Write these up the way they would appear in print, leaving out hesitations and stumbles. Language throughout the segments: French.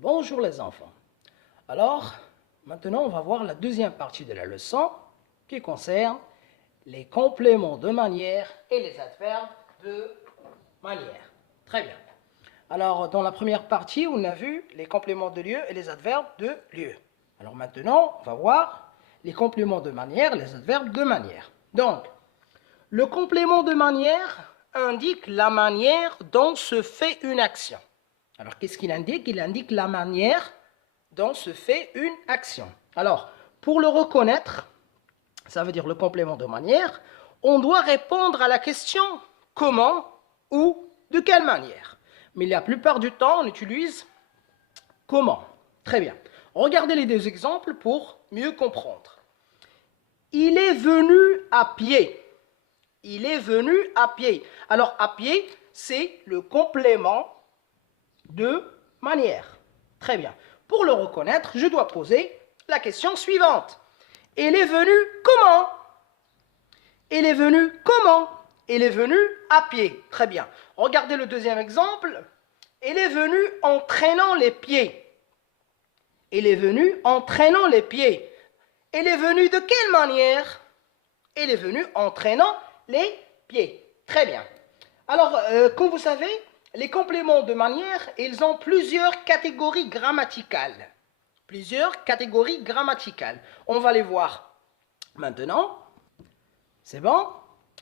Bonjour les enfants. Alors, maintenant on va voir la deuxième partie de la leçon qui concerne les compléments de manière et les adverbes de manière. Très bien. Alors, dans la première partie, on a vu les compléments de lieu et les adverbes de lieu. Alors maintenant, on va voir les compléments de manière et les adverbes de manière. Donc, le complément de manière indique la manière dont se fait une action. Alors, qu'est-ce qu'il indique? Il indique la manière dont se fait une action. Alors, pour le reconnaître, ça veut dire le complément de manière, on doit répondre à la question comment ou de quelle manière. Mais la plupart du temps, on utilise comment. Très bien. Regardez les deux exemples pour mieux comprendre. Il est venu à pied. Il est venu à pied. Alors, à pied, c'est le complément de manière. Très bien. Pour le reconnaître, je dois poser la question suivante. Il est venu comment? Il est venu comment? Il est venu à pied. Très bien. Regardez le deuxième exemple. Il est venu en traînant les pieds. Il est venu en traînant les pieds. Il est venu de quelle manière? Il est venu en traînant les pieds. Très bien. Alors, comme vous savez, les compléments de manière, ils ont plusieurs catégories grammaticales. Plusieurs catégories grammaticales. On va les voir maintenant. C'est bon?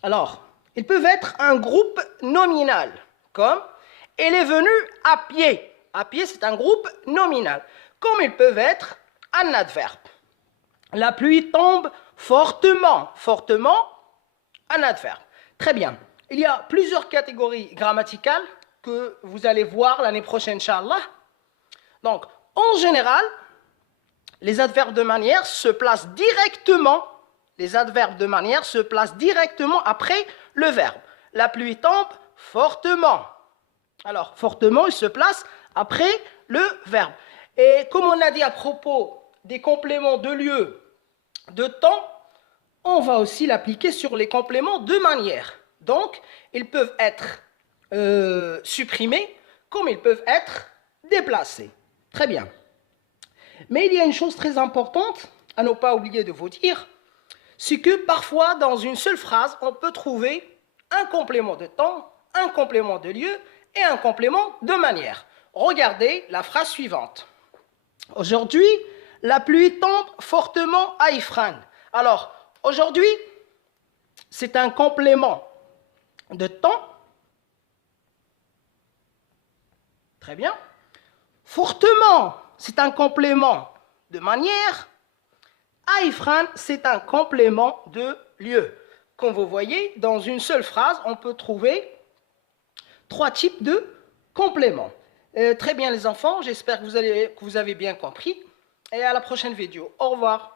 Alors, ils peuvent être un groupe nominal, comme « il est venu à pied ». À pied, c'est un groupe nominal. Comme ils peuvent être un adverbe. La pluie tombe fortement. Fortement, un adverbe. Très bien. Il y a plusieurs catégories grammaticales que vous allez voir l'année prochaine, Inch'Allah. Donc, en général, les adverbes de manière se placent directement, après le verbe. La pluie tombe fortement. Alors, fortement, il se place après le verbe. Et comme on a dit à propos des compléments de lieu, de temps, on va aussi l'appliquer sur les compléments de manière. Donc, ils peuvent être supprimés comme ils peuvent être déplacés. Très bien. Mais il y a une chose très importante à ne pas oublier de vous dire, c'est que parfois, dans une seule phrase, on peut trouver un complément de temps, un complément de lieu et un complément de manière. Regardez la phrase suivante. Aujourd'hui, la pluie tombe fortement à Ifrane. Alors, aujourd'hui, c'est un complément de temps. Très bien. Fortement, c'est un complément de manière. À Ifrane, c'est un complément de lieu. Comme vous voyez, dans une seule phrase, on peut trouver trois types de compléments. Très bien les enfants, j'espère que vous avez bien compris. Et à la prochaine vidéo. Au revoir.